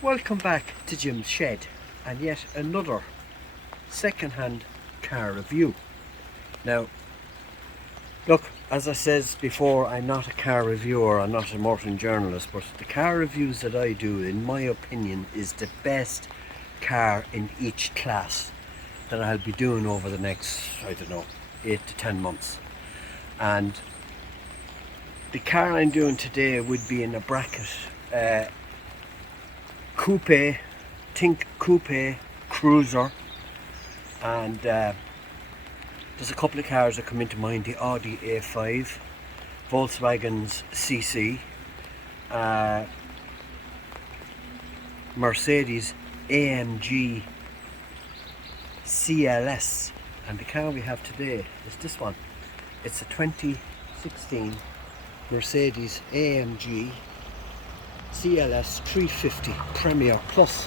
Welcome back to Jim's Shed and yet another second-hand car review. Now, look, as I says before, I'm not a car reviewer, I'm not a motoring journalist, but the car reviews that I do, in my opinion, is the best car in each class that I'll be doing over the next, I don't know, 8 to 10 months. And the car I'm doing today would be in a bracket coupe, think coupe, cruiser, and there's a couple of cars that come into mind: the Audi A5, Volkswagen's CC, Mercedes AMG CLS, and the car we have today is this one. It's a 2016 Mercedes AMG CLS 350 Premier Plus.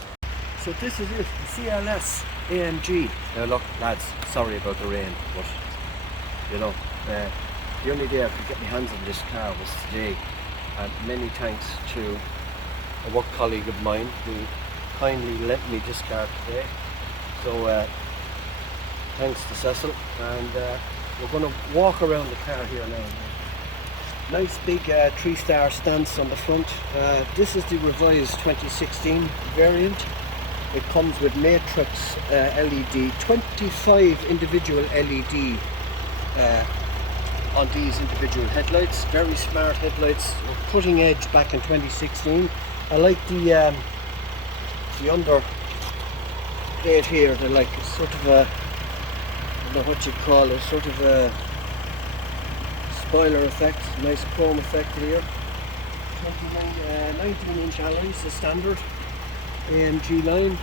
So this is it, the CLS AMG. Now look lads, sorry about the rain, but you know, the only day I could get my hands on this car was today, and many thanks to a work colleague of mine who kindly lent me this car today. So thanks to Cecil, and we're going to walk around the car here now. Nice big 3-star stance on the front. This is the revised 2016 variant. It comes with matrix LED, 25 individual LED on these individual headlights. Very smart headlights, cutting edge back in 2016. I like the under plate here. They're like sort of a, I don't know what you call it, sort of a spoiler effect, nice chrome effect here. 19-inch alloys, the standard AMG line.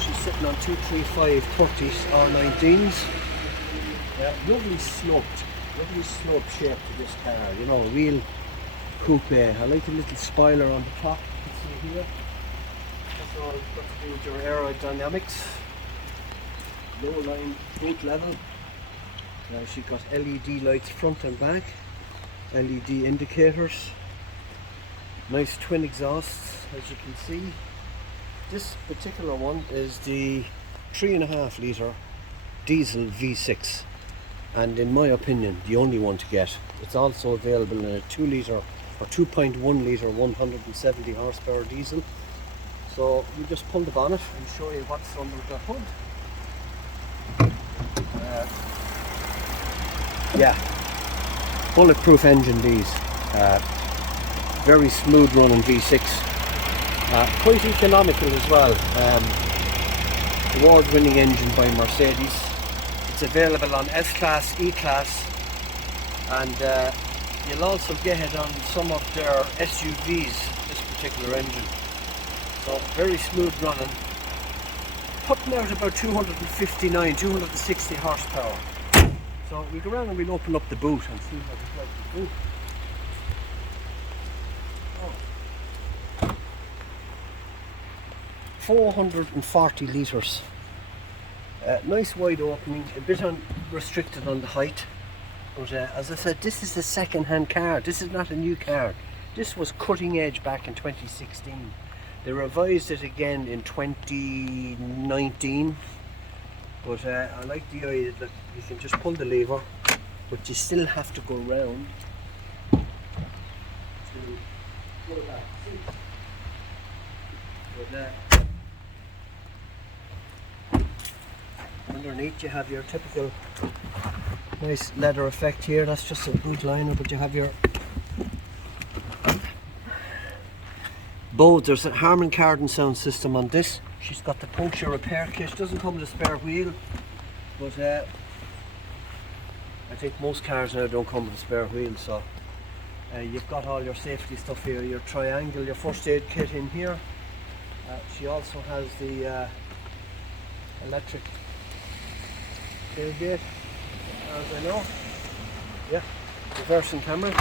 She's sitting on 235 30s or 19s. Lovely sloped shape to this car, you know, real coupe. I like the little spoiler on the top, you can see here. That's all got to do with your aerodynamics. Low line, boot level. She's got LED lights front and back, LED indicators, nice twin exhausts as you can see. This particular one is the 3.5 litre diesel V6, and in my opinion the only one to get. It's also available in a 2 litre or 2.1 litre 170 horsepower diesel. So we just pull the bonnet and show you what's under the hood. Yeah, bulletproof engine these, very smooth running V6, quite economical as well, award-winning engine by Mercedes. It's available on S-Class, E-Class, and you'll also get it on some of their SUVs, this particular engine. So very smooth running, putting out about 260 horsepower. So we'll go around and we'll open up the boot and see what it's like to boot. 440 litres. Nice wide opening, a bit restricted on the height. But as I said, this is a second-hand car. This is not a new car. This was cutting edge back in 2016. They revised it again in 2019. But I like the idea that you can just pull the lever, but you still have to go around to pull that seat. But underneath you have your typical nice leather effect here. That's just a boot liner, but you have your both. There's a Harman Kardon sound system on this. She's got the puncture repair kit. Doesn't come with a spare wheel, but I think most cars now don't come with a spare wheel. So you've got all your safety stuff here, your triangle, your first aid kit in here. She also has the electric tailgate, as I know. Yeah, reversing camera,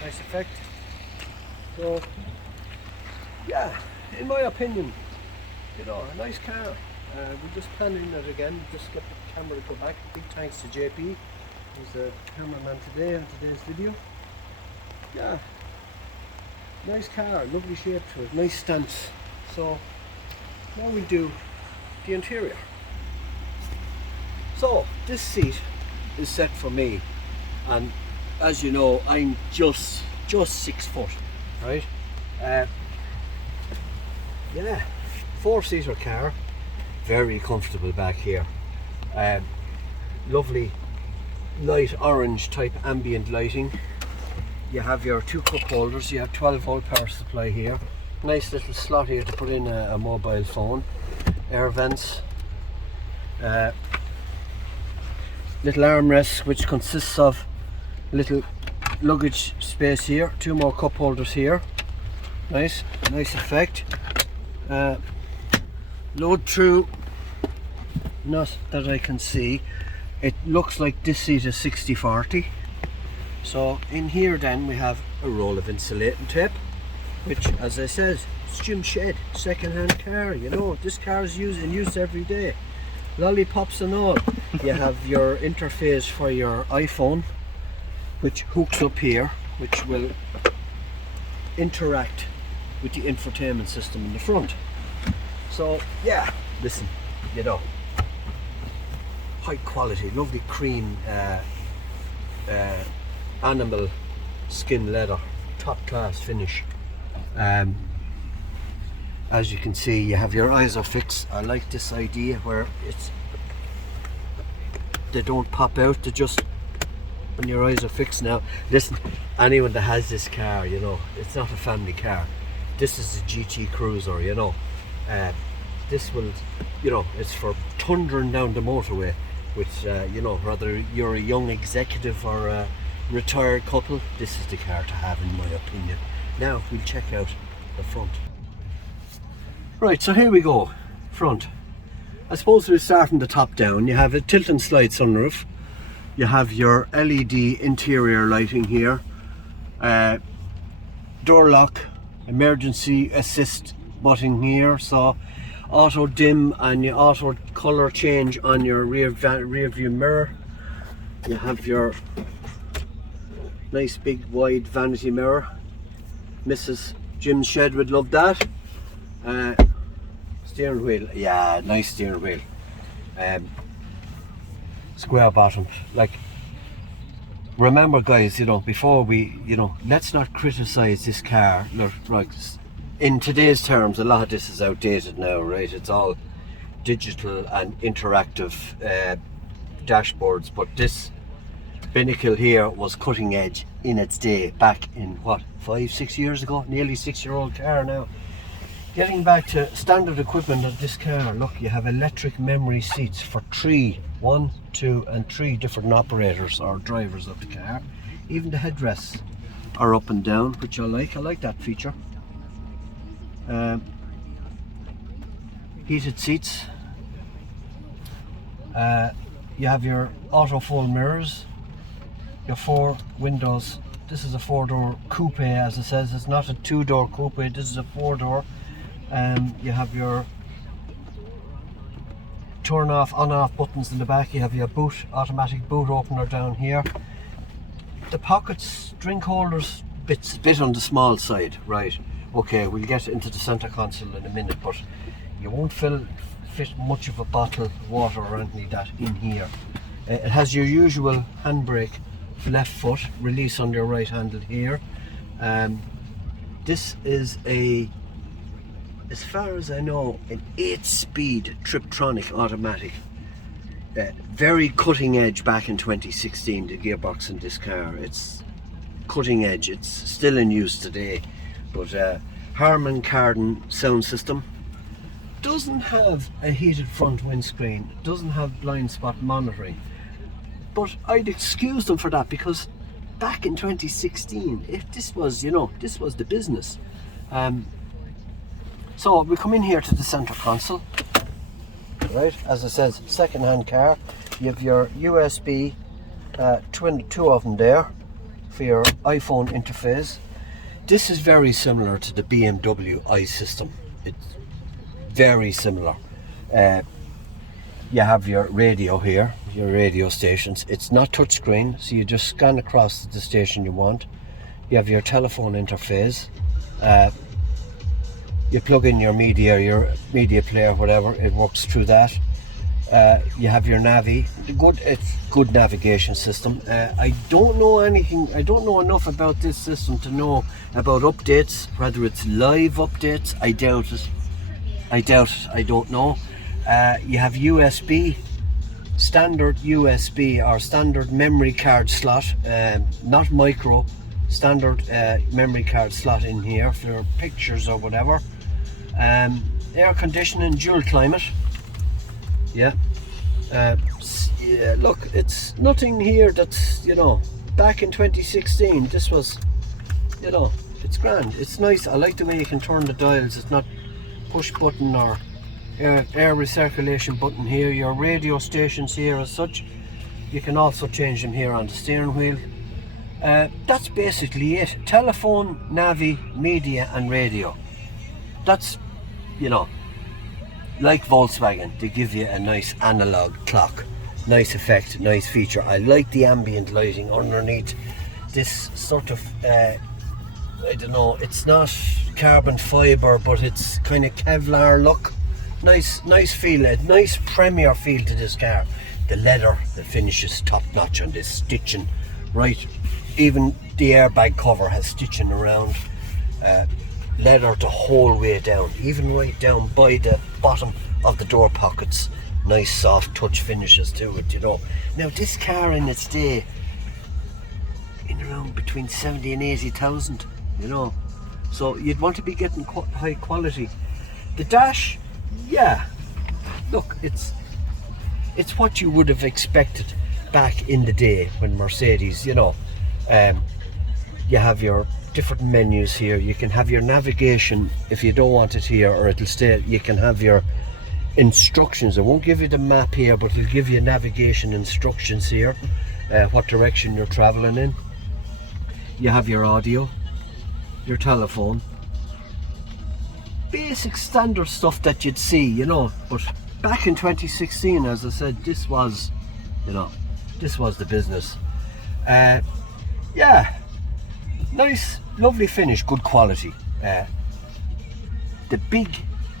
nice effect. So yeah, in my opinion, you know, a nice car. We're just planning it again, just get the camera to go back. Big thanks to JP, who's the cameraman today on today's video. Yeah, Nice car, lovely shape to it, nice stance. So now we'll do the interior. So this seat is set for me, and as you know, I'm just 6 foot, right? Yeah, 4-seater car, very comfortable back here. Lovely light orange type ambient lighting. You have your 2 cup holders, you have 12-volt power supply here. Nice little slot here to put in a mobile phone. Air vents. Little armrest which consists of little luggage space here. 2 more cup holders here. Nice effect. Load through, not that I can see. It looks like this seat is 60/40. So in here then we have a roll of insulating tape, which, as I said, it's Jim's shed, second-hand car. You know, this car is in use every day. Lollipops and all. You have your interface for your iPhone, which hooks up here, which will interact with the infotainment system in the front. So yeah, listen, you know, high quality, lovely cream animal skin leather, top class finish. As you can see, you have your ISOFIX. I like this idea where they don't pop out, they just, when your eyes are fixed. Now listen, anyone that has this car, you know, it's not a family car. This is a GT Cruiser, you know. This will, you know, it's for thundering down the motorway, which, you know, whether you're a young executive or a retired couple, this is the car to have, in my opinion. Now we'll check out the front. Right, so here we go, front. I suppose we'll start from the top down. You have a tilt and slide sunroof. You have your LED interior lighting here. Door lock, emergency assist button here. So auto dim and your auto color change on your rear view mirror. You have your nice big wide vanity mirror. Mrs. Jim's shed would love that. Steering wheel, yeah, nice steering wheel. Square bottomed. Like, remember guys, you know, before we, you know, let's not criticize this car. Look, right, in today's terms, a lot of this is outdated now, right? It's all digital and interactive dashboards, but this binnacle here was cutting edge in its day back in what, 5-6 years ago? Nearly 6-year-old car now. Getting back to standard equipment of this car, look, you have electric memory seats for 1, 2 and 3 different operators or drivers of the car. Even the headrests are up and down, which I like that feature. Heated seats. You have your auto fold mirrors, your 4 windows. This is a 4-door coupe, as it says. It's not a 2-door coupe, this is a 4-door. You have your turn off, on off buttons in the back. You have your boot, automatic boot opener down here. The pockets, drink holders, bit on the small side, right? Okay, we'll get into the center console in a minute, but you won't fit much of a bottle of water or anything like that in here. It has your usual handbrake, left foot, release on your right handle here. This is as far as I know, an 8-speed Triptronic automatic. Very cutting edge back in 2016, the gearbox in this car. It's cutting edge, it's still in use today. But Harman Kardon sound system. Doesn't have a heated front windscreen, doesn't have blind spot monitoring. But I'd excuse them for that, because back in 2016, if this was, you know, this was the business. So we come in here to the center console, right? As I said, second-hand car. You have your USB, 2 of them there for your iPhone interface. This is very similar to the BMW i system. It's very similar. You have your radio here, your radio stations. It's not touchscreen, so you just scan across the station you want. You have your telephone interface. You plug in your media player, whatever, it works through that. You have your Navi, it's good navigation system. I don't know enough about this system to know about updates, whether it's live updates. I doubt it, I don't know. You have USB, standard USB or standard memory card slot, not micro, standard memory card slot in here for pictures or whatever. Air conditioning, dual climate. Yeah. Yeah, look, it's nothing here that's, you know, back in 2016 this was, you know, it's grand, it's nice. I like the way you can turn the dials. It's not push button or air recirculation button here. Your radio stations here as such, you can also change them here on the steering wheel. That's basically it. Telephone, Navi, media and radio. That's, you know, like Volkswagen, they give you a nice analog clock. Nice effect, nice feature. I like the ambient lighting underneath this sort of, I don't know, it's not carbon fibre, but it's kind of Kevlar look. Nice feel, a nice premier feel to this car. The leather, the finish is top notch on this stitching, right? Even the airbag cover has stitching around. Leather the whole way down, even right down by the bottom of the door pockets. Nice soft touch finishes to it, you know. Now this car in its day, in around between 70 and 80,000, you know. So you'd want to be getting high quality. The dash, yeah, look, it's what you would have expected back in the day when Mercedes, you know, you have your different menus here. You can have your navigation if you don't want it here, or it'll stay. You can have your instructions. It won't give you the map here, but it'll give you navigation instructions here, what direction you're traveling in. You have your audio, your telephone, basic standard stuff that you'd see, you know. But back in 2016, as I said, this was, you know, this was the business. Yeah, nice, lovely finish, good quality. The big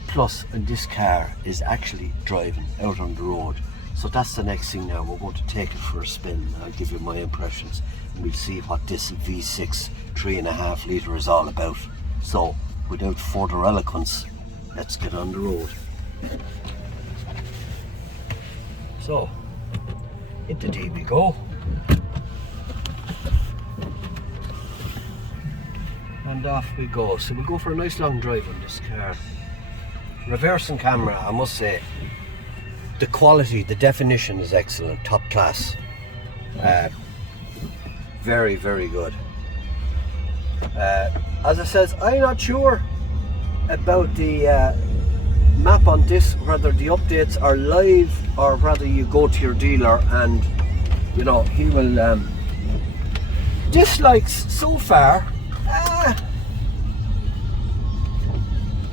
plus in this car is actually driving out on the road. So that's the next thing now. We're going to take it for a spin. I'll give you my impressions and we'll see what this V6 3.5 litre is all about. So without further eloquence, let's get on the road. So into D we go. And off we go. So we'll go for a nice long drive on this car. Reversing camera, I must say, the quality, the definition is excellent, top class. Very, very good. As I says, I'm not sure about the map on this, whether the updates are live or whether you go to your dealer and, you know, he will dislikes so far.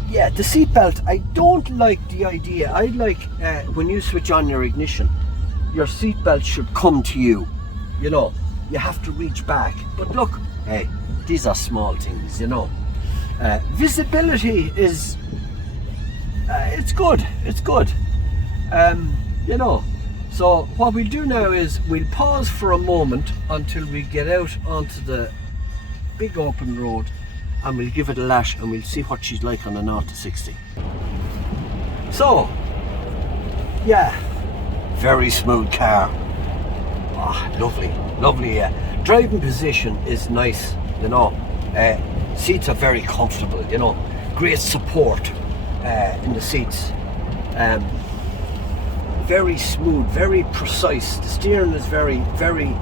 Yeah, the seatbelt, I don't like the idea. I like when you switch on your ignition, your seatbelt should come to you. You know, you have to reach back. But look, hey, these are small things, you know. Visibility is, it's good, it's good. You know, so what we'll do now is we'll pause for a moment until we get out onto the big open road, and we'll give it a lash and we'll see what she's like on a 0 to 60. So, yeah, very smooth car. Oh, lovely, lovely. Driving position is nice, you know. Seats are very comfortable, you know. Great support in the seats. Very smooth, very precise. The steering is very, very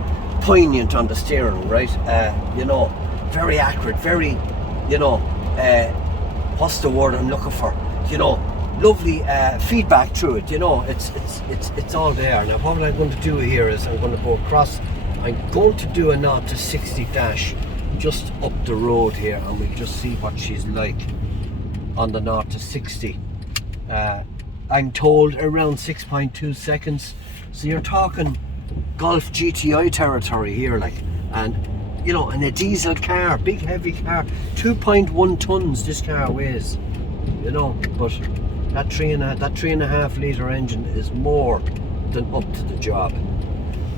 poignant on the steering, right? You know, very accurate, very, you know, what's the word I'm looking for? You know, lovely feedback through it. You know, it's all there. Now, what I'm going to do here is I'm going to go across. I'm going to do a 0 to 60 dash just up the road here, and we'll just see what she's like on the 0 to 60. I'm told around 6.2 seconds. So you're talking Golf GTI territory here, like, and you know, in a diesel car, big heavy car, 2.1 tons this car weighs, you know, but that 3.5 litre engine is more than up to the job.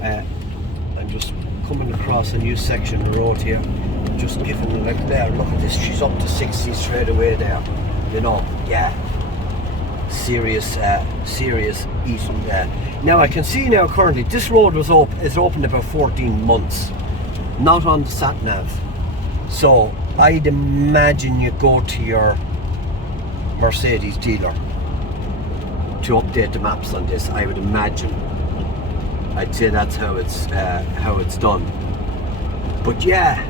I'm just coming across a new section of road here, just giving it like there, look at this, she's up to 60 straight away there, you know, yeah, serious eating there. Now I can see now currently this road is open about 14 months, not on the sat nav, so I'd imagine you go to your Mercedes dealer to update the maps on this. I would imagine, I'd say that's how it's done. But yeah,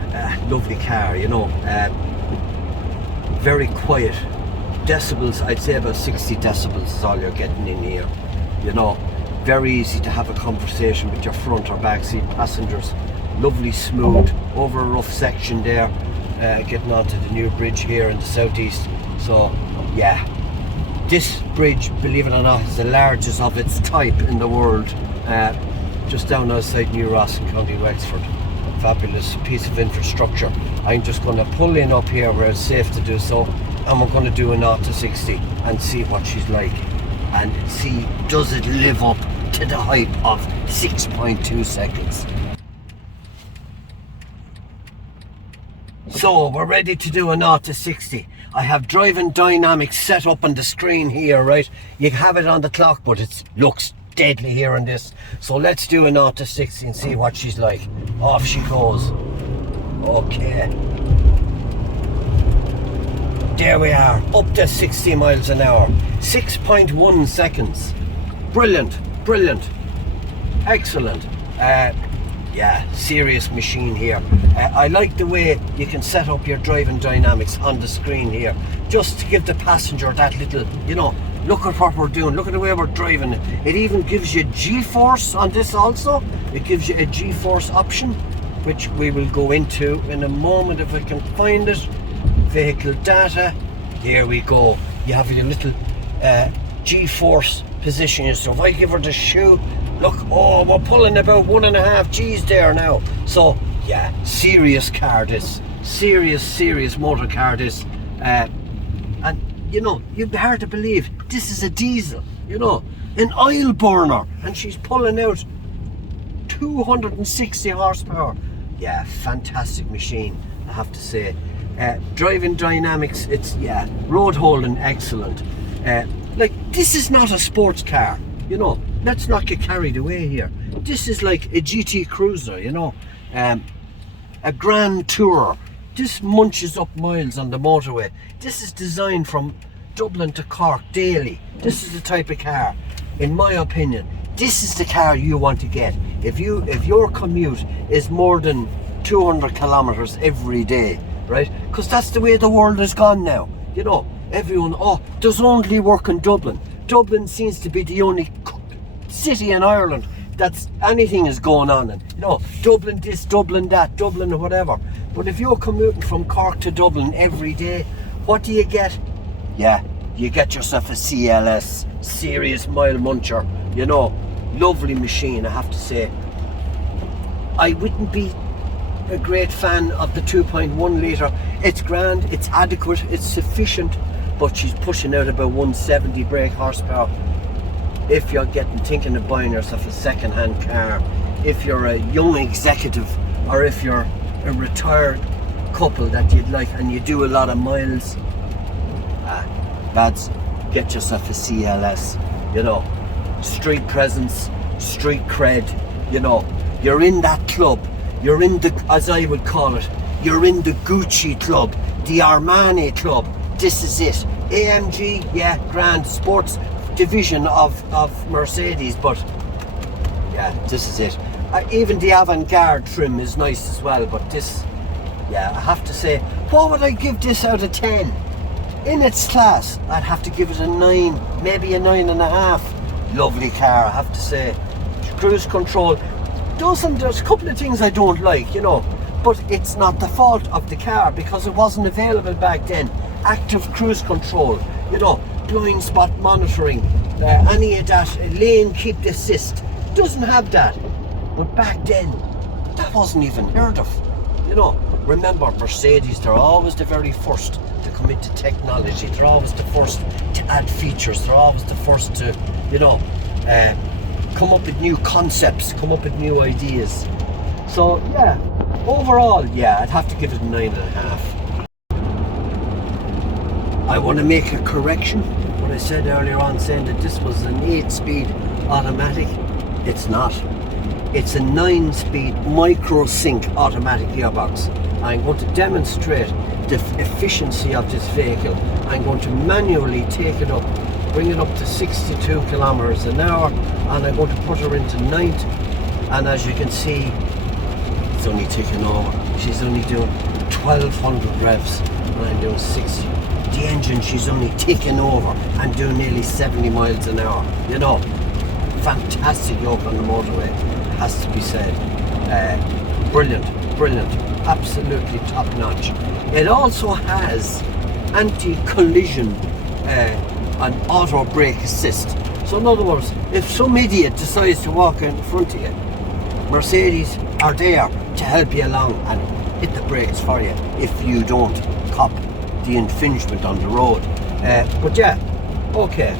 lovely car, you know, very quiet. Decibels, I'd say about 60 decibels is all you're getting in here, you know. Very easy to have a conversation with your front or back seat passengers. Lovely smooth, over a rough section there, getting onto the new bridge here in the southeast. So yeah, this bridge, believe it or not, is the largest of its type in the world, just down outside New Ross in County Wexford. Fabulous piece of infrastructure. I'm just going to pull in up here where it's safe to do so, and we're going to do a 0 to 60 and see what she's like, and see does it live up to the hype of 6.2 seconds. So we're ready to do a 0 to 60. I have driving dynamics set up on the screen here, right? You have it on the clock, but it looks deadly here on this. So let's do a 0 to 60 and see what she's like. Off she goes. Okay. There we are, up to 60 miles an hour. 6.1 seconds. Brilliant, brilliant. Excellent. Yeah, serious machine here. I like the way you can set up your driving dynamics on the screen here, just to give the passenger that little, you know, look at what we're doing, look at the way we're driving it. It even gives you G-force on this also. It gives you a G-force option, which we will go into in a moment if I can find it. Vehicle data, here we go. You have your little G-force position. So if I give her the shoe, look, oh, we're pulling about 1.5 G's there now. So yeah, serious car this, serious motor car this, and you know, you'd be hard to believe this is a diesel, you know, an oil burner, and she's pulling out 260 horsepower. Yeah, fantastic machine, I have to say. Driving dynamics, it's, yeah, road holding excellent. Like, this is not a sports car, you know, let's not get carried away here. This is like a GT Cruiser, you know, a Grand Tourer. This munches up miles on the motorway. This is designed from Dublin to Cork daily. This is the type of car, in my opinion, this is the car you want to get. If your commute is more than 200 kilometers every day, right? Because that's the way the world has gone now. You know, everyone, oh, does only work in Dublin. Dublin seems to be the only city in Ireland that's anything is going on in. You know, Dublin this, Dublin that, Dublin whatever. But if you're commuting from Cork to Dublin every day, what do you get? Yeah, you get yourself a CLS, serious mile muncher. You know, lovely machine, I have to say. I wouldn't be a great fan of the 2.1 litre. It's grand, it's adequate, it's sufficient, but she's pushing out about 170 brake horsepower. If you're thinking of buying yourself a second-hand car, if you're a young executive, or if you're a retired couple that you'd like and you do a lot of miles, lads, get yourself a CLS. You know, street presence, street cred, you know, you're in that club. You're in the, as I would call it, you're in the Gucci club, the Armani club. This is it. AMG, yeah, grand sports division of Mercedes, but yeah, this is it. Even the avant-garde trim is nice as well, but this, yeah, I have to say, what would I give this out of 10? In its class, I'd have to give it a 9, maybe a 9.5. Lovely car, I have to say. Cruise control. There's a couple of things I don't like, you know, but it's not the fault of the car because it wasn't available back then. Active cruise control, you know, blind spot monitoring, any of that, lane keep assist, doesn't have that. But back then, that wasn't even heard of. You know, remember Mercedes, they're always the very first to come into technology. They're always the first to add features. They're always the first to, you know, come up with new concepts, come up with new ideas. So yeah, overall, yeah, I'd have to give it a 9.5. I want to make a correction. What I said earlier on, saying that this was an 8-speed automatic. It's not. It's a 9-speed micro sync automatic gearbox. I'm going to demonstrate the efficiency of this vehicle. I'm going to manually take it up, bring it up to 62 kilometers an hour, and I'm going to put her into 9th. And as you can see, it's only taking over. She's only doing 1200 revs, and I'm doing 60. The engine, she's only taking over and doing nearly 70 miles an hour. You know, fantastic yoke on the motorway, has to be said. Brilliant, absolutely top notch. It also has anti-collision and auto brake assist. So in other words, if some idiot decides to walk in front of you, Mercedes are there to help you along and hit the brakes for you if you don't cop the infringement on the road. But yeah, okay.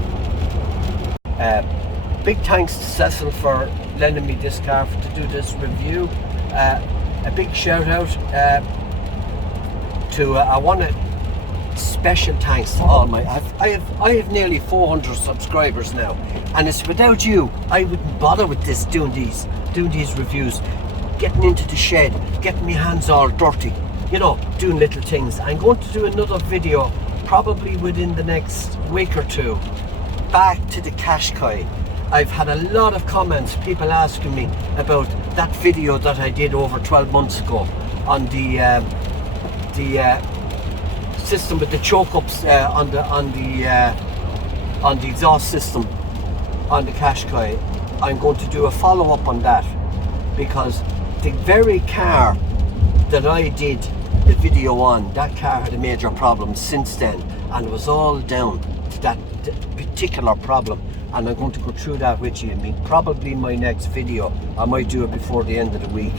Big thanks to Cecil for lending me this car to do this review. A big shout out to I want to special thanks to all my I have nearly 400 subscribers now, and it's without you I wouldn't bother with this, doing these reviews, getting into the shed, getting my hands all dirty, you know, doing little things. I'm going to do another video probably within the next week or two, back to the Qashqai. I've had a lot of comments, people asking me about that video that I did over 12 months ago on the system with the choke ups on the exhaust system on the Qashqai. I'm going to do a follow up on that, because the very car that I did the video on, that car had a major problem since then, and it was all down to that particular problem. And I'm going to go through that with you. I mean, probably my next video, I might do it before the end of the week.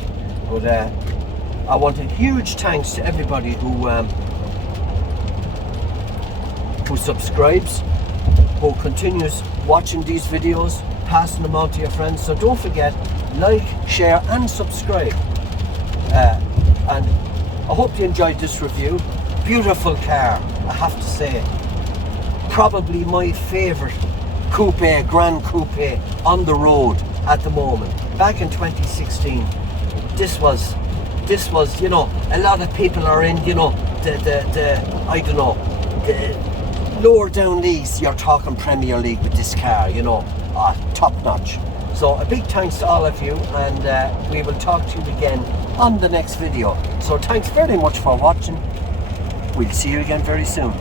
But I want a huge thanks to everybody who subscribes, who continues watching these videos, passing them on to your friends. So don't forget, like, share and subscribe. And I hope you enjoyed this review. Beautiful car, I have to say. Probably my favourite coupe, grand coupe on the road at the moment. Back in 2016, this was, you know, a lot of people are in, you know, the I don't know, the lower down leagues. You're talking Premier League with this car, you know, top notch. So a big thanks to all of you, and we will talk to you again on the next video. So thanks very much for watching. We'll see you again very soon.